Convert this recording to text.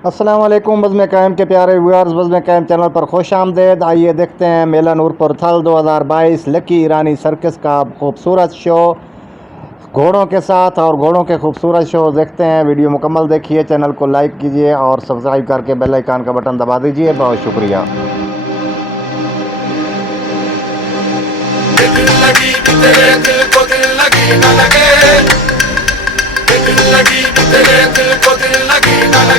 अस्सलाम वालेकुम बज़्म कायम के प्यारे व्यूअर्स, बज़्म कायम चैनल पर खुश आमदेद। आइए देखते हैं मेला नूरपुर थल 2022 लकी ईरानी सर्कस का खूबसूरत शो घोड़ों के साथ। और घोड़ों के खूबसूरत शो देखते हैं। वीडियो मुकम्मल देखिए, चैनल को लाइक कीजिए और सब्सक्राइब करके बेल आइकन का बटन दबा दीजिए। बहुत शुक्रिया। दिल लगी कि तेरे दिल को दिल लगी न लगे, दिल लगी कि तेरे दिल को दिल लगी न